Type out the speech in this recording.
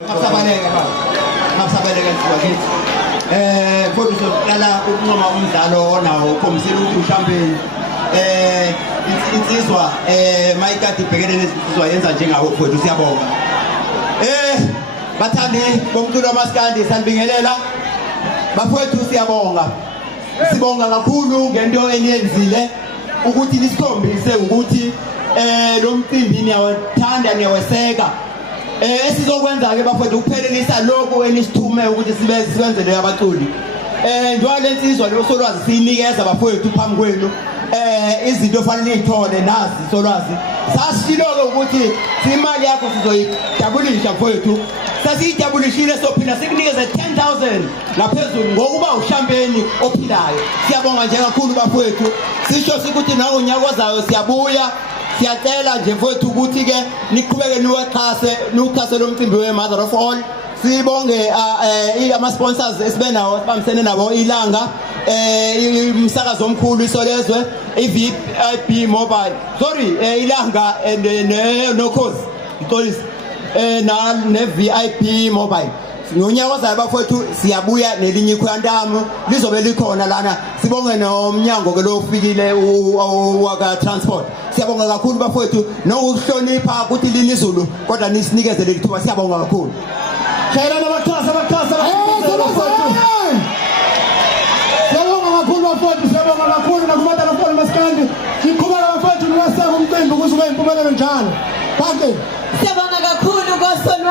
Masabaleke baba. Masabaleke sibakithi. Kodwa soqala ukunqoma umdlalo onawo ukhombisela ukuthi mhlambe insizwa mayikade ibhekene nesizwa yenza njengawo mfowethu siyabonga. Bathandi bomculo wamaskandi sanibingelela. Bafowethu siyabonga. Sibonga kakhulu ngento eniyenzile ukuthi nisikhombise ukuthi lo mcimbi niyawathanda niyaweseka. Esizokwenza ke bafowethu ukuphelelisa lokho enisithume ukuthi sibenzele abaculi. Njengoba lensizwa losolwazi siyinikeza bafowethu phambi kwenu izinto fanele izithole nazi solwazi. Sasishilo ukuthi imali yakho sizoyidabulisha bafowethu. Sasiyidabulishile sophinda sikunikeze 10,000 ngaphezulu ngokuba ushampeni ophilayo. Siyabonga nje kakhulu bafowethu. Sisho ukuthi nawo unyaka ozayo siyabuya. Siyacela nje mfowethu ukuthi ke niqhubeke niwuxhase lo mcimbi we-Mother of All. Sibonge ama sponsors esibe nawo sibambisene nabo ilanga umsakazo omkhulu isolezwe i-VIP mobile ilanga nokhozi ixolisa na ne-VIP mobile. Ngonyaka ozayo bafowethu siyabuya nelinye ikhwantamu lizobe likhona lana. Sibonge nomnyango ke lo ufikile waka transport. Siyabonga kakhulu bafowethu nokuhlonipha ukuthi lini izulu kodwa nisinikeze lethuba. Siyabonga kakhulu. Shayela nabaxhasa bafowethu. Siyabonga kakhulu bafowethu, siyabonga kakhulu nakuMother of All maskandi. Siqhubeka bafowethu niwaseka umcimbi ukuze ube impumelelo njalo. Bonke. Siyabonga kakhulu koSolwazi.